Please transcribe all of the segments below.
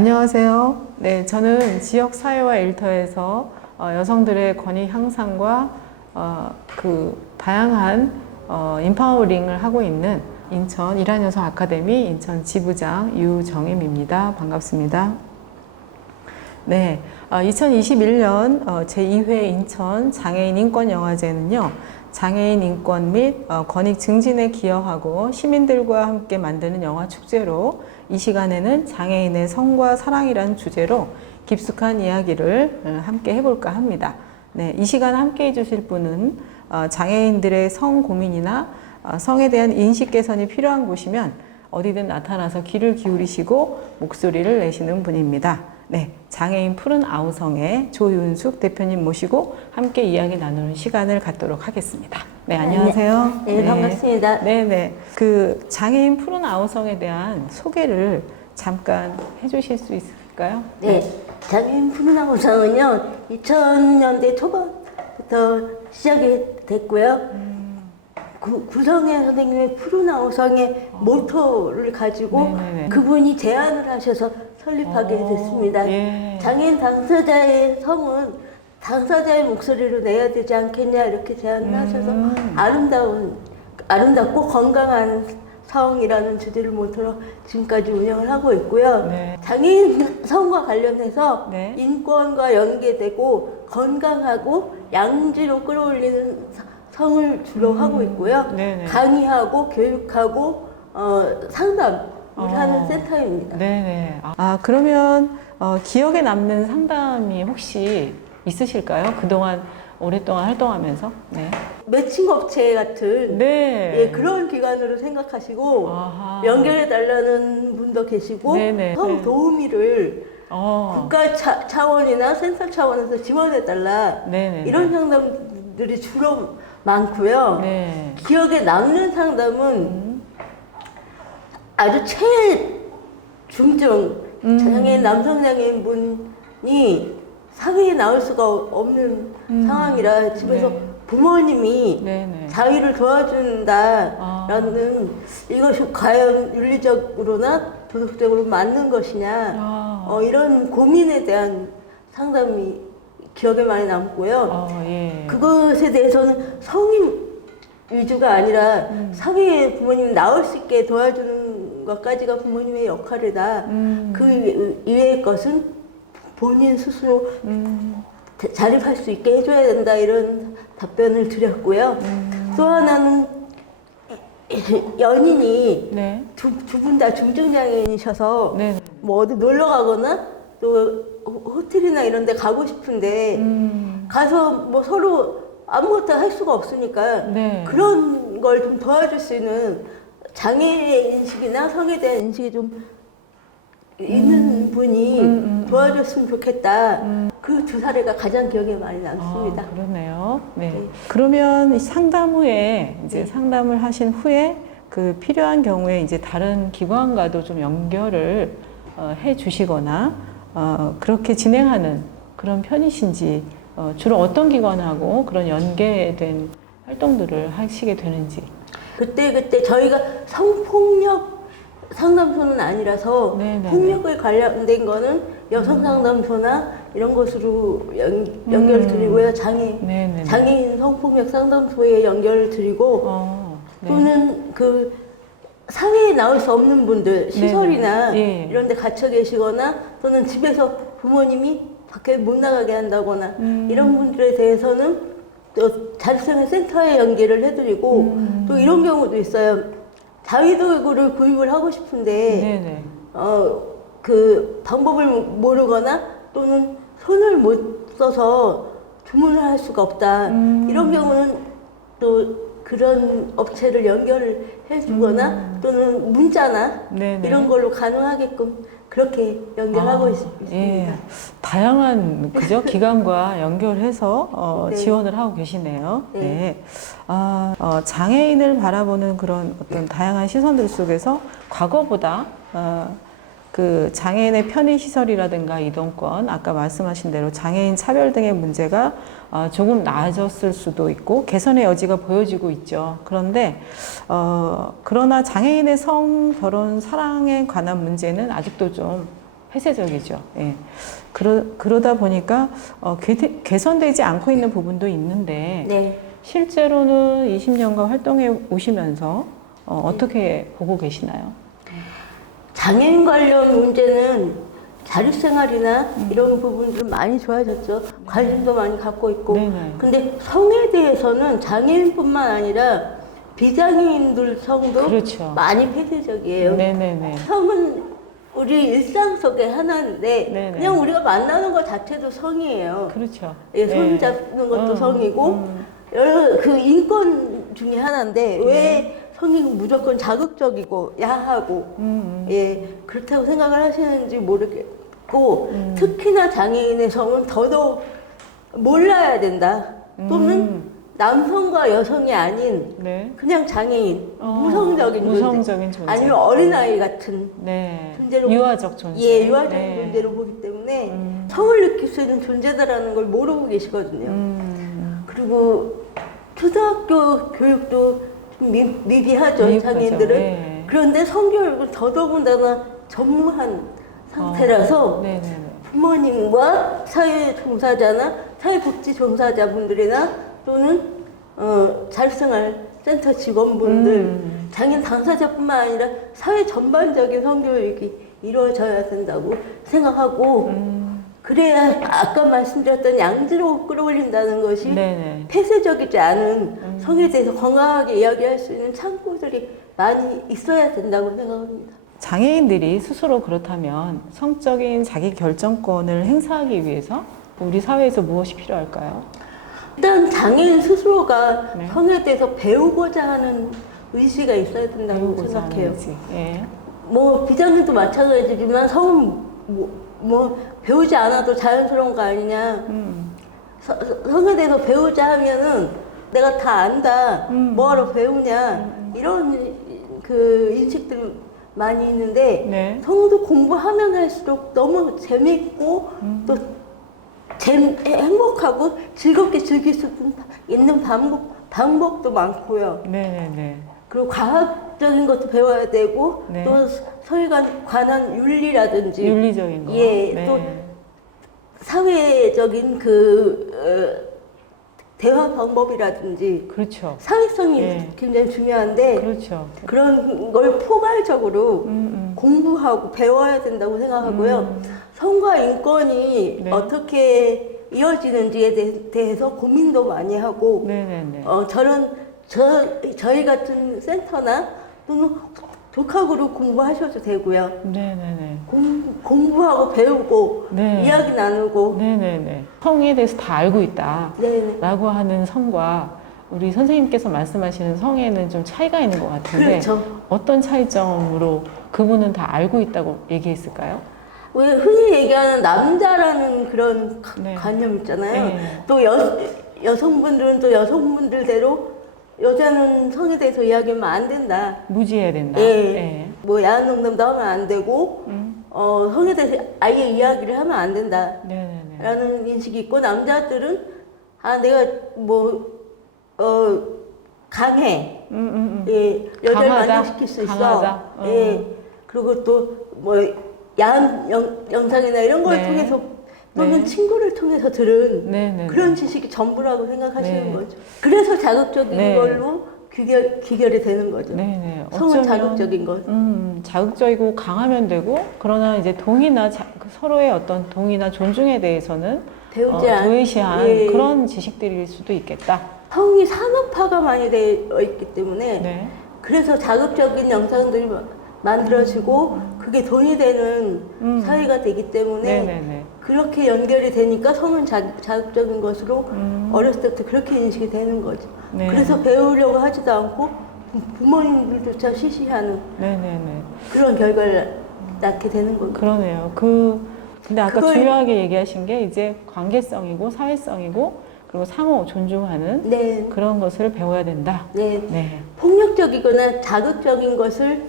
안녕하세요. 네, 저는 지역 사회와 일터에서 여성들의 권익 향상과 다양한 인파워링을 하고 있는 인천 일한여성 아카데미 인천 지부장 유정임입니다. 반갑습니다. 네, 2021년 제2회 인천 장애인 인권영화제는요, 장애인 인권 및 권익 증진에 기여하고 시민들과 함께 만드는 영화 축제로 이 시간에는 장애인의 성과 사랑이라는 주제로 깊숙한 이야기를 함께 해볼까 합니다. 네, 이 시간 함께 해주실 분은 장애인들의 성 고민이나 성에 대한 인식 개선이 필요한 곳이면 어디든 나타나서 귀를 기울이시고 목소리를 내시는 분입니다. 네, 장애인 푸른 아우성의 조윤숙 대표님 모시고 함께 이야기 나누는 시간을 갖도록 하겠습니다. 네, 안녕하세요. 네, 반갑습니다. 네. 장애인 푸른 아우성에 대한 소개를 잠깐 해주실 수 있을까요? 네, 장애인 푸른 아우성은요, 2000년대 초반부터 시작이 됐고요. 구성의 선생님의 푸른 아우성의 모토를 가지고 네네네. 그분이 제안을 하셔서 설립하게 됐습니다. 예. 장애인 당사자의 성은 당사자의 목소리로 내야 되지 않겠냐 이렇게 제안을 하셔서 아름답고 건강한 성이라는 주제를 모토로 지금까지 운영을 하고 있고요. 네. 장애인 성과 관련해서 네. 인권과 연계되고 건강하고 양지로 끌어올리는 성을 주로 하고 있고요. 네네. 강의하고 교육하고 상담을 하는 센터입니다. 네네. 그러면 기억에 남는 상담이 혹시 있으실까요? 그동안 오랫동안 활동하면서. 네. 매칭업체 같은 네. 예, 그런 기관으로 생각하시고 아하. 연결해달라는 분도 계시고 네네. 성 네. 도우미를 국가 차원이나 센터 차원에서 지원해달라 네네. 이런 상담들이 주로 많고요. 네. 기억에 남는 상담은 아주 최중증 장애인 남성 장애인 분이 사회에 나올 수가 없는 상황이라 집에서 네. 부모님이 네네. 자위를 도와준다라는 이것이 과연 윤리적으로나 도덕적으로 맞는 것이냐 이런 고민에 대한 상담이 기억에 많이 남고요. 예. 그것에 대해서는 성인 위주가 아니라 사회에 부모님이 나올 수 있게 도와주는 것까지가 부모님의 역할이다. 그 이외의 것은 본인 스스로 자립할 수 있게 해줘야 된다 이런 답변을 드렸고요. 또 하나는 연인이 네. 두 분 다 중증장애인이셔서 네. 뭐 어디 놀러 가거나 또 호텔이나 이런 데 가고 싶은데 가서 뭐 서로 아무것도 할 수가 없으니까 네. 그런 걸 좀 도와줄 수 있는 장애 인식이나 성에 대한 인식이 좀 있는 분이 도와줬으면 좋겠다. 그 두 사례가 가장 기억에 많이 남습니다. 그러네요. 네. 네. 그러면 상담 후에 이제 상담을 하신 후에 그 필요한 경우에 이제 다른 기관과도 좀 연결을 해 주시거나 그렇게 진행하는 그런 편이신지 주로 어떤 기관하고 그런 연계된 활동들을 하시게 되는지. 그때 저희가 성폭력 상담소는 아니라서 네네네. 폭력에 관련된 거는 여성 상담소나 이런 곳으로 연결드리고요. 네네네. 장애인 성폭력 상담소에 연결을 드리고 네. 또는 그 사회에 나올 수 없는 분들 시설이나 예. 이런 데 갇혀 계시거나 또는 집에서 부모님이 밖에 못 나가게 한다거나 이런 분들에 대해서는 또 자립생활 센터에 연계를 해드리고 또 이런 경우도 있어요. 자위도구를 구입을 하고 싶은데 네네. 그 방법을 모르거나 또는 손을 못 써서 주문을 할 수가 없다. 이런 경우는 또 그런 업체를 연결을 해주거나 또는 문자나 네네. 이런 걸로 가능하게끔 그렇게 연결하고 있습니다. 예. 다양한 그죠 기관과 연결해서 네. 지원을 하고 계시네요. 네. 네. 장애인을 바라보는 그런 어떤 다양한 시선들 속에서 과거보다 그 장애인의 편의시설이라든가 이동권, 아까 말씀하신 대로 장애인 차별 등의 문제가 조금 나아졌을 수도 있고 개선의 여지가 보여지고 있죠. 그런데 그러나 장애인의 성, 결혼, 사랑에 관한 문제는 아직도 좀 폐쇄적이죠. 예. 그러다 보니까 개선되지 않고 있는 부분도 있는데 네. 실제로는 20년간 활동해 오시면서 어떻게 보고 계시나요? 장애인 관련 문제는 자립생활이나 이런 부분들은 많이 좋아졌죠. 관심도 많이 갖고 있고. 네네. 근데 성에 대해서는 장애인뿐만 아니라 비장애인들 성도 그렇죠. 많이 폐쇄적이에요. 네네네. 성은 우리 일상 속의 하나인데 네네. 그냥 우리가 만나는 것 자체도 성이에요. 그렇죠. 예, 손 네. 잡는 것도 성이고 여러 그 인권 중에 하나인데 왜 성이 무조건 자극적이고 야하고 예 그렇다고 생각을 하시는지 모르겠고 특히나 장애인의 성은 더더욱 몰라야 된다. 또는 남성과 여성이 아닌 네. 그냥 장애인 무성적인 무성적인 존재. 아니면 어린아이 같은 네. 존재로 유아적 존재. 예 유아적 네. 존재로 보기 때문에 성을 느낄 수 있는 존재다라는 걸 모르고 계시거든요. 그리고 초등학교 교육도 좀 미비하죠, 미흡하죠. 장애인들은. 네. 그런데 성교육은 더더군다나 전무한 상태라서 네네네. 부모님과 사회 종사자나 사회복지 종사자분들이나 또는 자립생활센터 직원분들, 장애인 당사자뿐만 아니라 사회 전반적인 성교육이 이루어져야 된다고 생각하고 그래야 아까 말씀드렸던 양지로 끌어올린다는 것이 네네. 폐쇄적이지 않은 성에 대해서 건강하게 이야기할 수 있는 창구들이 많이 있어야 된다고 생각합니다. 장애인들이 스스로 그렇다면 성적인 자기 결정권을 행사하기 위해서 우리 사회에서 무엇이 필요할까요? 일단 장애인 스스로가 네. 성에 대해서 배우고자 하는 의지가 있어야 된다고 배우고자 하는 생각해요. 의지. 예. 뭐 비장애도 마찬가지지만 성은 뭐 배우지 않아도 자연스러운 거 아니냐. 성에 대해서 배우자 하면은 내가 다 안다. 뭐하러 배우냐. 이런 그 인식들 많이 있는데 네. 성도 공부하면 할수록 너무 재밌고 또 행복하고 즐겁게 즐길 수 있는 방법도 많고요. 네네네. 그리고 과학적인 것도 배워야 되고 네. 또 성에 관한 윤리라든지 윤리적인 거. 예, 네. 또 사회적인 대화 방법이라든지 그렇죠. 사회성이 예. 굉장히 중요한데 그렇죠. 그런 걸 포괄적으로 공부하고 배워야 된다고 생각하고요. 성과 인권이 네. 어떻게 이어지는지에 대해서 고민도 많이 하고 네네네. 저희 같은 센터나 또는 독학으로 공부하셔도 되고요. 네네네. 공부하고 배우고 네. 이야기 나누고 네네네. 성에 대해서 다 알고 있다. 네. 라고 하는 성과 우리 선생님께서 말씀하시는 성에는 좀 차이가 있는 것 같은데 그렇죠. 어떤 차이점으로 그분은 다 알고 있다고 얘기했을까요? 왜 흔히 얘기하는 남자라는 그런 네. 관념 있잖아요. 네. 또 여성분들은 또 여성분들대로 여자는 성에 대해서 이야기하면 안 된다. 무지해야 된다. 예. 예. 뭐 야한 농담도 하면 안 되고 성에 대해서 아예 이야기를 하면 안 된다. 네네네. 라는 인식이 있고 남자들은 내가 강해. 예, 여자를 강하다. 만족시킬 수 있어. 강하다. 예. 그리고 또 뭐 야한 영상이나 이런 걸 네. 통해서 또는 네. 친구를 통해서 들은 네네네. 그런 지식이 전부라고 생각하시는 네. 거죠. 그래서 자극적인 네. 걸로 귀결이 되는 거죠. 네네. 성은 자극적인 것. 자극적이고 강하면 되고 그러나 이제 동의나 서로의 어떤 동의나 존중에 대해서는 배우지 않 도외시한 예. 그런 지식들일 수도 있겠다. 성이 산업화가 많이 되어 있기 때문에 네. 그래서 자극적인 영상들이 만들어지고 그게 돈이 되는 사회가 되기 때문에 네네네. 그렇게 연결이 되니까 성은 자극적인 것으로 어렸을 때부터 그렇게 인식이 되는 거죠. 네. 그래서 배우려고 하지도 않고 부모님들조차 시시하는 네네네. 그런 결과를 낳게 되는 거죠. 그러네요. 근데 아까 중요하게 얘기하신 게 이제 관계성이고 사회성이고 그리고 상호 존중하는 네. 그런 것을 배워야 된다. 네. 네. 폭력적이거나 자극적인 것을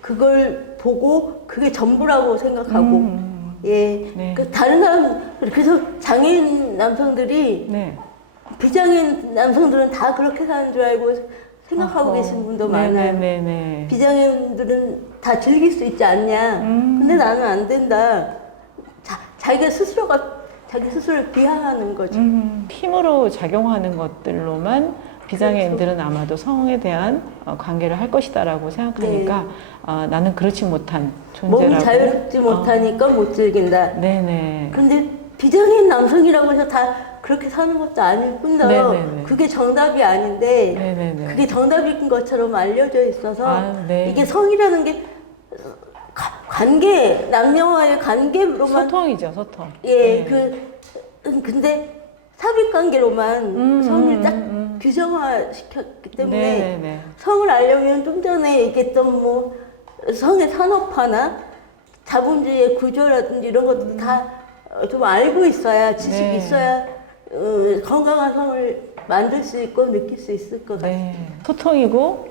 그걸 보고 그게 전부라고 생각하고 예. 네. 그 다른 사람 그래서 장애인 남성들이 네. 비장애인 남성들은 다 그렇게 사는 줄 알고 생각하고 계신 분도 많아요. 네네네. 비장애인들은 다 즐길 수 있지 않냐. 근데 나는 안 된다. 자기가 스스로가 자기 스스로를 비하하는 거죠. 힘으로 작용하는 것들로만 비장애인들은 아마도 성에 대한 관계를 할 것이다라고 생각하니까 네. 나는 그렇지 못한 존재라고. 몸이 자유롭지 못하니까 못 즐긴다. 네네. 근데 비장애인 남성이라고 해서 다 그렇게 사는 것도 아닐 뿐더러 네네네. 그게 정답이 아닌데 네네네. 그게 정답인 것처럼 알려져 있어서 네. 이게 성이라는 게 관계, 남녀와의 관계로만 소통이죠, 소통. 예, 네. 근데 삽입 관계로만 성을 딱 규정화시켰기 때문에 네네네. 성을 알려면 좀 전에 얘기했던 뭐 성의 산업화나 자본주의의 구조라든지 이런 것도 다 좀 알고 있어야 지식이 네. 있어야 건강한 성을 만들 수 있고 느낄 수 있을 것 같아요. 네. 소통이고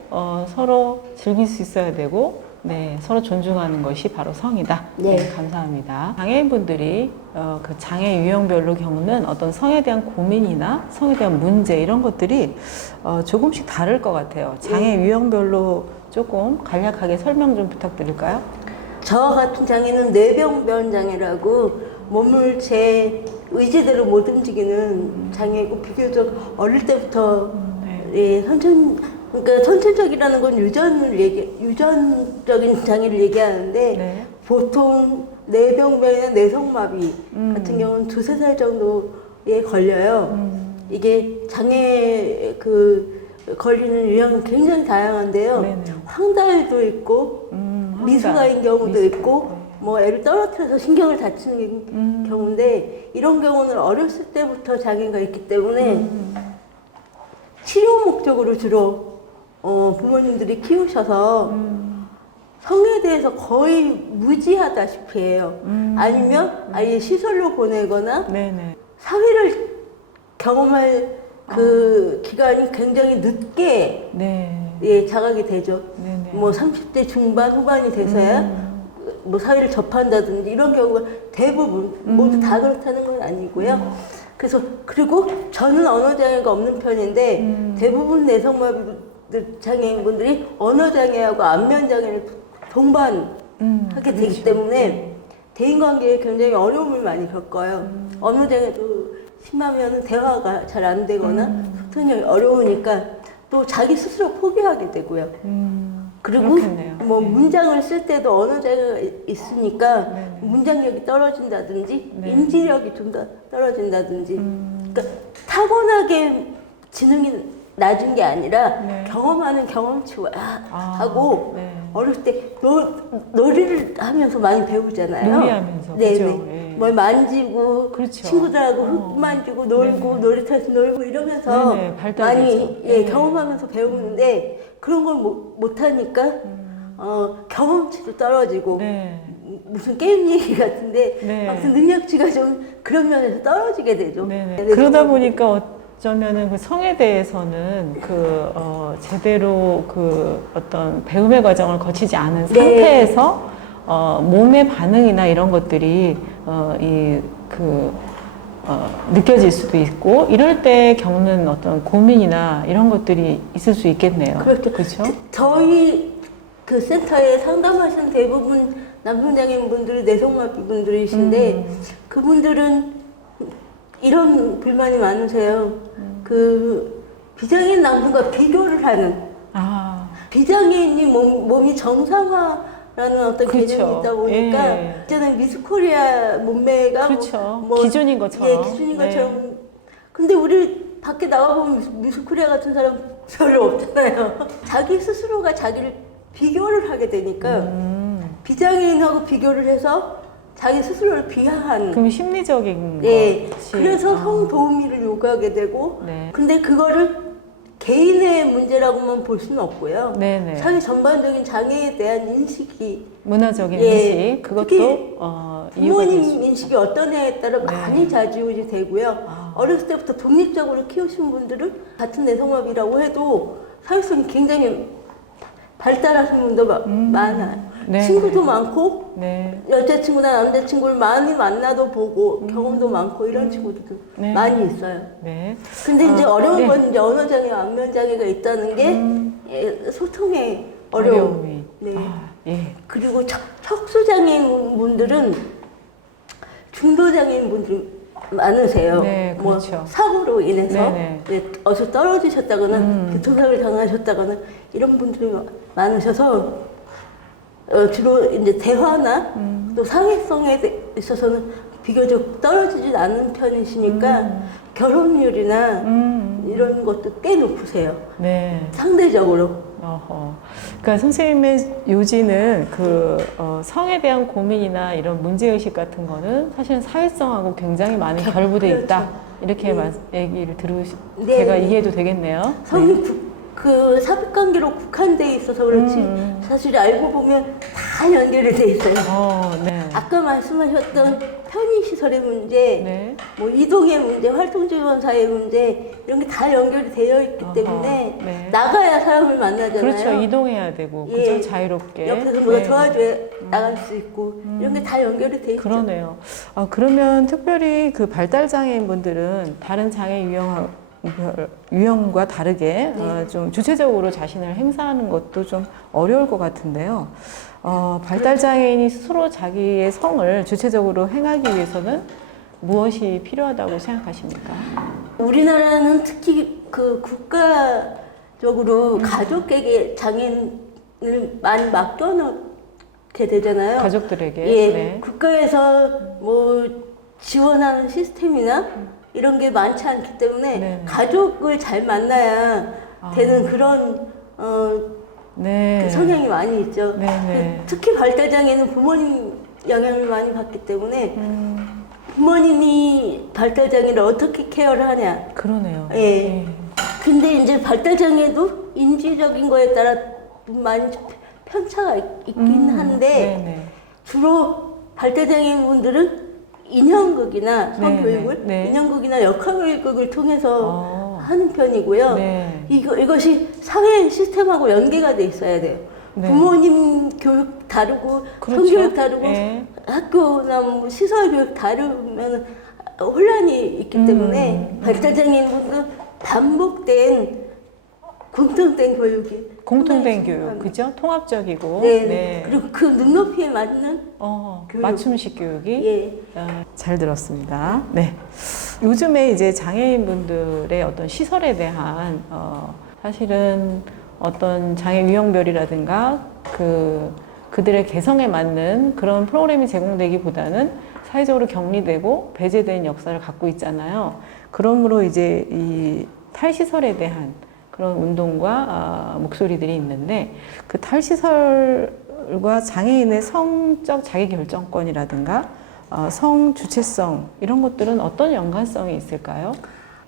서로 즐길 수 있어야 되고 네, 서로 존중하는 것이 바로 성이다. 네. 네, 감사합니다. 장애인분들이 그 장애 유형별로 겪는 어떤 성에 대한 고민이나 성에 대한 문제 이런 것들이 조금씩 다를 것 같아요. 장애 유형별로 조금 간략하게 설명 좀 부탁드릴까요? 저 같은 장애는 뇌병변 장애라고 몸을 제 의지대로 못 움직이는 장애고 비교적 어릴 때부터 예, 그러니까 선천적이라는 건 유전적인 장애를 얘기하는데 네. 보통 뇌병변이나 뇌성마비 같은 경우는 2~3살 정도에 걸려요. 이게 장애 걸리는 유형은 굉장히 다양한데요. 네네. 황달도 있고 미숙아인 경우도 있고 뭐 애를 떨어뜨려서 신경을 다치는 경우인데 이런 경우는 어렸을 때부터 장애가 있기 때문에 치료 목적으로 주로 부모님들이 키우셔서 성에 대해서 거의 무지하다시피 해요. 아니면 아예 시설로 보내거나 네네. 사회를 경험할 그 기간이 굉장히 늦게 네. 예, 자각이 되죠. 네네. 뭐 30대 중반 후반이 돼서야 뭐 사회를 접한다든지 이런 경우가 대부분 모두 다 그렇다는 건 아니고요. 그래서 그리고 저는 언어 장애가 없는 편인데 대부분 내성마비 장애인분들이 언어 장애하고 안면 장애를 동반하게 되기 그렇죠. 때문에 대인관계에 굉장히 어려움을 많이 겪어요. 언어 장애도 심하면 대화가 잘 안 되거나 소통이 어려우니까 또 자기 스스로 포기하게 되고요. 그리고 그렇겠네요. 뭐 네. 문장을 쓸 때도 언어 장애가 있으니까 네. 문장력이 떨어진다든지 네. 인지력이 좀 더 떨어진다든지 그러니까 타고나게 지능이 낮은 게 아니라 네. 경험하는 경험치와 하고 네. 어릴 때 놀이를 하면서 많이 배우잖아요. 놀이하면서, 네, 그죠? 네. 예. 뭘 만지고 그렇죠. 친구들하고 흙 만지고 놀고 네네. 놀이터에서 놀고 이러면서 네네, 발달되죠. 많이 예, 네. 경험하면서 배우는데 그런 걸 못하니까 경험치도 떨어지고 네. 무슨 게임 얘기 같은데 네. 아무튼 능력치가 좀 그런 면에서 떨어지게 되죠. 네네. 네, 그러다 보니까 어쩌면은 그 성에 대해서는 제대로 어떤 배움의 과정을 거치지 않은 네. 상태에서 몸의 반응이나 이런 것들이 느껴질 수도 있고 이럴 때 겪는 어떤 고민이나 이런 것들이 있을 수 있겠네요. 그렇죠. 그렇죠? 저희 그 센터에 상담하시는 대부분 남성장애인분들이 내성마비분들이신데 그분들은 이런 불만이 많으세요. 그 비장애인 남성과 비교를 하는 비장애인이 몸이 정상화라는 어떤 그렇죠. 개념이 있다 보니까 예. 이제는 미스 코리아 몸매가 그렇죠. 기준인 것처럼. 예, 기준인 네. 것처럼. 근데 우리 밖에 나가보면 미스 코리아 같은 사람 별로 없잖아요. 자기 스스로가 자기를 비교를 하게 되니까 비장애인하고 비교를 해서 자기 스스로를 비하하는. 그럼 심리적인 예. 것이. 그래서 성도우미를 요구하게 되고. 네. 근데 그거를 개인의 문제라고만 볼 수는 없고요. 네네. 사회 전반적인 장애에 대한 인식이 문화적인 예, 인식 그것도 특히 이유가 될 부모님 수. 인식이 어떠냐에 따라 많이 좌지우지 되고요. 어렸을 때부터 독립적으로 키우신 분들은 같은 내성마비라고 해도 사회성이 굉장히 발달하신 분도 많아요. 네. 친구도 많고 네. 여자친구나 남자친구를 많이 만나도 보고 경험도 많고 이런 친구들도 네. 많이 있어요. 네. 근데 이제 어려운 네. 건 이제 언어장애와 안면장애가 있다는 게 소통의 어려움. 어려움이. 네. 예. 그리고 척수장애인 분들은 중도장애인 분들이 많으세요. 네, 그렇죠. 뭐 사고로 인해서 네네. 어서 떨어지셨다거나 교통사고를 당하셨다거나 이런 분들이 많으셔서 주로 이제 대화나 또 사회성에 있어서는 비교적 떨어지진 않는 편이시니까 결혼율이나 이런 것도 꽤 높으세요. 네. 상대적으로. 어허. 그러니까 선생님의 요지는 성에 대한 고민이나 이런 문제의식 같은 거는 사실은 사회성하고 굉장히 많이 결부돼 있다. 이렇게 얘기를 네. 제가 이해해도 되겠네요. 성이 그 삽입관계로 국한돼 있어서 그렇지 사실 알고 보면 다 연결이 돼 있어요. 네. 아까 말씀하셨던 편의시설의 문제, 네. 뭐 이동의 문제, 활동지원사의 문제 이런 게 다 연결이 되어 있기 때문에 네. 나가야 사람을 만나잖아요. 그렇죠. 이동해야 되고, 예. 그죠? 자유롭게. 옆에서 뭐가 네. 도와줘야 나갈 수 있고 이런 게 다 연결이 돼 있죠. 그러네요. 그러면 특별히 그 발달장애인 분들은 다른 장애 유형과 다르게 좀 주체적으로 자신을 행사하는 것도 좀 어려울 것 같은데요. 발달장애인이 스스로 자기의 성을 주체적으로 행하기 위해서는 무엇이 필요하다고 생각하십니까? 우리나라는 특히 그 국가적으로 가족에게 장애인을 많이 맡겨놓게 되잖아요. 가족들에게. 예, 네. 국가에서 뭐 지원하는 시스템이나 이런 게 많지 않기 때문에 네. 가족을 잘 만나야 되는 그런 네. 그 성향이 많이 있죠. 네, 네. 특히 발달장애는 부모님 영향을 많이 받기 때문에 부모님이 발달장애를 어떻게 케어를 하냐. 그러네요. 예. 근데 이제 발달장애도 인지적인 거에 따라 많이 편차가 있긴 한데 네네. 주로 발달장애인 분들은 인형극이나 성교육을 네. 인형극이나 역할극을 통해서 하는 편이고요. 네. 이것이 사회 시스템하고 연계가 돼 있어야 돼요. 네. 부모님 교육 다르고 그렇죠. 성교육 다르고 네. 학교나 뭐 시설 교육 다르면 혼란이 있기 때문에 발달장애인 분들 반복된 공통된 교육이 공통된 하나의 교육, 그죠? 통합적이고. 네. 그리고 그 눈높이에 맞는 교육. 맞춤식 교육이. 예. 잘 들었습니다. 네. 요즘에 이제 장애인분들의 어떤 시설에 대한, 사실은 어떤 장애 유형별이라든가 그들의 개성에 맞는 그런 프로그램이 제공되기보다는 사회적으로 격리되고 배제된 역사를 갖고 있잖아요. 그러므로 이제 이 탈시설에 대한 그런 운동과 목소리들이 있는데 그 탈시설과 장애인의 성적 자기결정권이라든가 성 주체성 이런 것들은 어떤 연관성이 있을까요?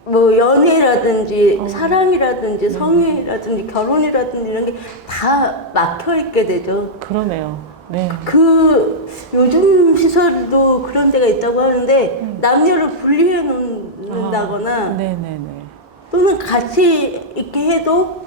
뭐 연애라든지 사랑이라든지 성이라든지 결혼이라든지 이런 게 다 막혀 있게 되죠. 그러네요. 네. 그 요즘 시설도 그런 데가 있다고 하는데 남녀를 분리해 놓는다거나 네네네. 또는 같이 있게 해도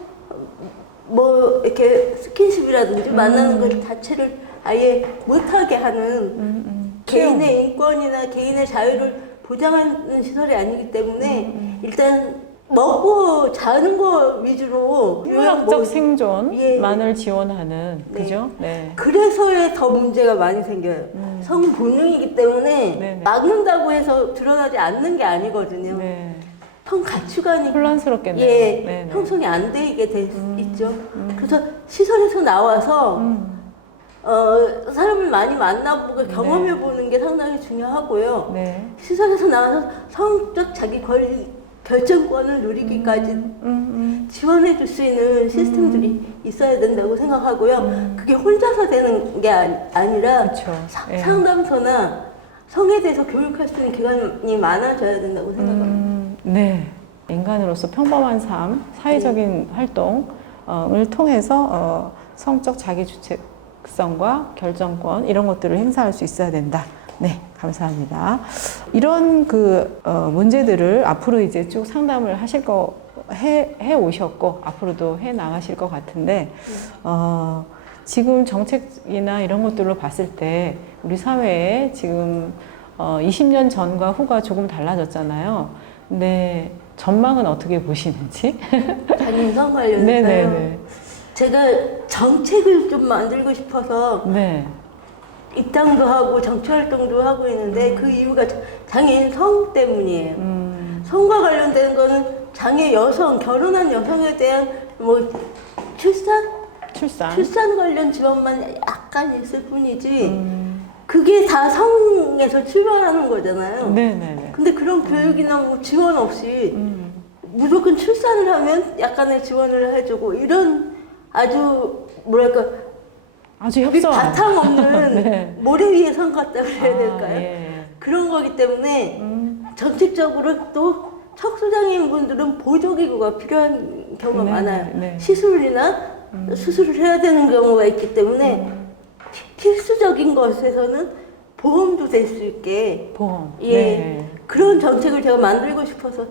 뭐 이렇게 스킨십이라든지 만나는 것 자체를 아예 못하게 하는 개인의 인권이나 개인의 자유를 보장하는 시설이 아니기 때문에 일단 먹고 자는 거 위주로 생물학적 생존만을 예. 지원하는 네. 그죠? 네. 그래서의 더 문제가 많이 생겨요. 성본능이기 때문에 네네. 막는다고 해서 드러나지 않는 게 아니거든요. 네. 성 가치관이 혼란스럽겠네요. 예, 네네. 형성이 안 되게 돼 있죠. 그래서 시설에서 나와서 사람을 많이 만나보고 경험해보는 게 상당히 중요하고요. 네. 시설에서 나와서 성적 자기 결정권을 누리기까지 지원해 줄 수 있는 시스템들이 있어야 된다고 생각하고요. 그게 혼자서 되는 게 아니라 그렇죠. 예. 상담소나 성에 대해서 교육할 수 있는 기관이 많아져야 된다고 생각합니다. 네. 인간으로서 평범한 삶, 사회적인 활동을 통해서 성적 자기 주체성과 결정권 이런 것들을 행사할 수 있어야 된다. 네, 감사합니다. 이런 문제들을 앞으로 이제 쭉 상담을 해 오셨고 앞으로도 해 나가실 것 같은데 지금 정책이나 이런 것들로 봤을 때 우리 사회에 지금 20년 전과 후가 조금 달라졌잖아요. 근데 전망은 어떻게 보시는지? 장인성 관련해서요. 네네네. 제가 정책을 좀 만들고 싶어서 네. 입당도 하고 정치 활동도 하고 있는데 그 이유가 장애인 성 때문이에요. 성과 관련된 거는 장애 여성, 결혼한 여성에 대한 뭐 출산 관련 지원만 약간 있을 뿐이지 그게 다 성에서 출발하는 거잖아요. 네네네. 근데 그런 교육이나 뭐 지원 없이 무조건 출산을 하면 약간의 지원을 해주고 이런 아주 뭐랄까 아주 협소한 바탕 없는 네. 모래 위에 선 같다고 해야 될까요? 예. 그런 거기 때문에 정책적으로 또 척수장애인 분들은 보조기구가 필요한 경우가 네, 많아요. 네. 시술이나 수술을 해야 되는 경우가 있기 때문에 필수적인 것에서는 보험도 될 수 있게 보험. 예 네. 그런 정책을 제가 만들고 싶어서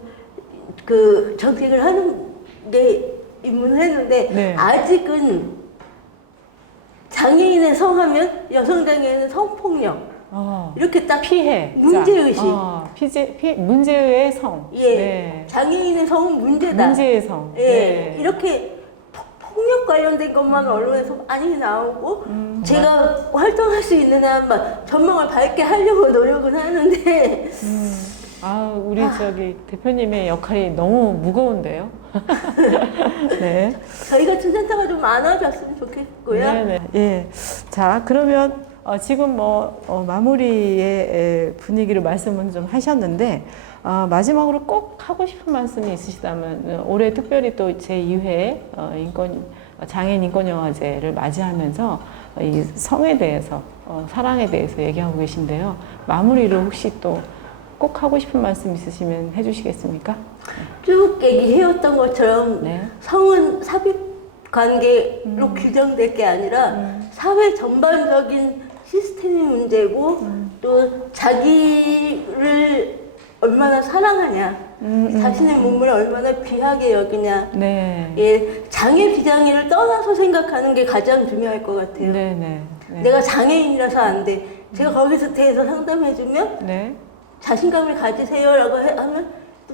그 정책을 하는 게 입문했는데 네. 아직은 장애인의 성하면 여성 장애인은 성폭력 이렇게 딱 피해. 문제의식. 문제의 성. 예. 네. 장애인의 성은 문제다. 문제의 성. 예. 네. 이렇게 폭력 관련된 것만 언론에서 많이 나오고 제가 활동할 수 있는 한만 전망을 밝게 하려고 노력은 하는데 우리 저기 대표님의 역할이 너무 무거운데요. 네. 저희 같은 센터가 좀 많아졌으면 좋겠고요. 네네. 예. 자, 그러면 지금 마무리의 분위기를 말씀은 좀 하셨는데 마지막으로 꼭 하고 싶은 말씀이 있으시다면 올해 특별히 또 제2회 장애인 인권영화제를 맞이하면서 이 성에 대해서 사랑에 대해서 얘기하고 계신데요. 마무리를 혹시 또 꼭 하고 싶은 말씀 있으시면 해주시겠습니까? 쭉 얘기해왔던 것처럼 네. 성은 삽입 관계로 규정될 게 아니라 사회 전반적인 시스템이 문제고 또 자기를 얼마나 사랑하냐 자신의 몸을 얼마나 귀하게 여기냐 네. 예, 장애 비장애를 떠나서 생각하는 게 가장 중요할 것 같아요. 네네. 네. 내가 장애인이라서 안 돼. 제가 거기서 대해서 상담해주면 네. 자신감을 가지세요라고 하면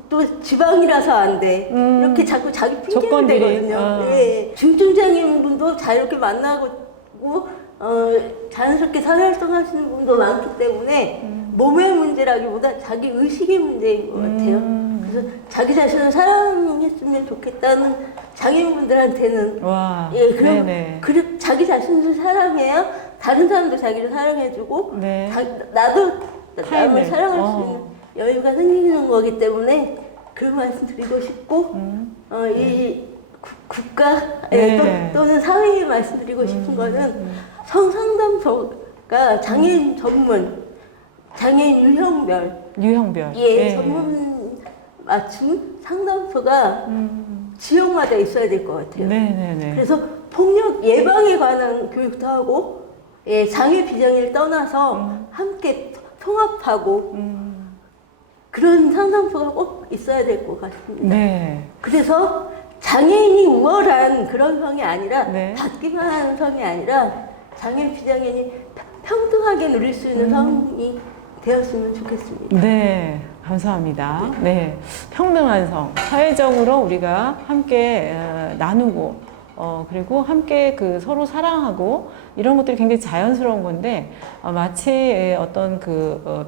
또 지방이라서 안 돼. 이렇게 자꾸 자기 핑계를 조건들이, 대거든요. 예. 중증장애인 분도 자유롭게 만나고 자연스럽게 사회활동하시는 분도 많기 때문에 몸의 문제라기보다 자기 의식의 문제인 것 같아요. 그래서 자기 자신을 사랑했으면 좋겠다는 장애인분들한테는 와. 예, 그럼 네네. 자기 자신을 사랑해야 다른 사람도 자기를 사랑해주고 네. 나도 타인을. 남을 사랑할 수 있는 여유가 생기는 거기 때문에 그런 말씀 드리고 싶고 이 국가에 네. 또는 사회에 말씀드리고 싶은 거는 성상담소가 장애인 전문, 장애인 유형별 네. 전문 맞춤 상담소가 지역마다 있어야 될 것 같아요. 네네네. 그래서 폭력 예방에 관한 교육도 하고 예, 장애 비장애를 떠나서 함께 통합하고 그런 상담소가 꼭 있어야 될 것 같습니다. 네. 그래서 장애인이 우월한 그런 성이 아니라 네. 받기만 하는 성이 아니라 장애 비장애인이 평등하게 누릴 수 있는 성이 되었으면 좋겠습니다. 네. 감사합니다. 네. 평등한 성. 사회적으로 우리가 함께 나누고 그리고 함께 서로 사랑하고 이런 것들이 굉장히 자연스러운 건데 마치 어떤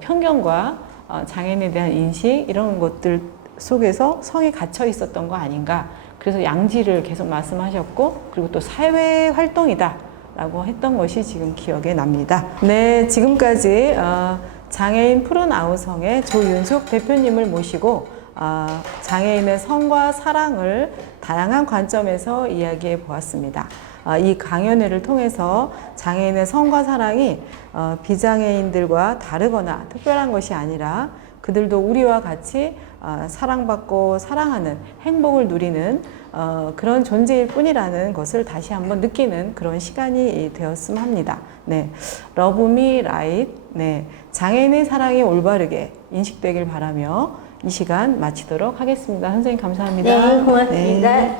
편견과 장애인에 대한 인식 이런 것들 속에서 성이 갇혀 있었던 거 아닌가. 그래서 양지를 계속 말씀하셨고 그리고 또 사회 활동이다 라고 했던 것이 지금 기억에 납니다. 네, 지금까지 장애인 푸른 아우성의 조윤숙 대표님을 모시고 장애인의 성과 사랑을 다양한 관점에서 이야기해 보았습니다. 이 강연회를 통해서 장애인의 성과 사랑이 비장애인들과 다르거나 특별한 것이 아니라 그들도 우리와 같이 사랑받고 사랑하는 행복을 누리는 그런 존재일 뿐이라는 것을 다시 한번 느끼는 그런 시간이 되었으면 합니다. 네, Love Me Right. 네, 장애인의 사랑이 올바르게 인식되길 바라며 이 시간 마치도록 하겠습니다. 선생님 감사합니다. 네, 고맙습니다. 네.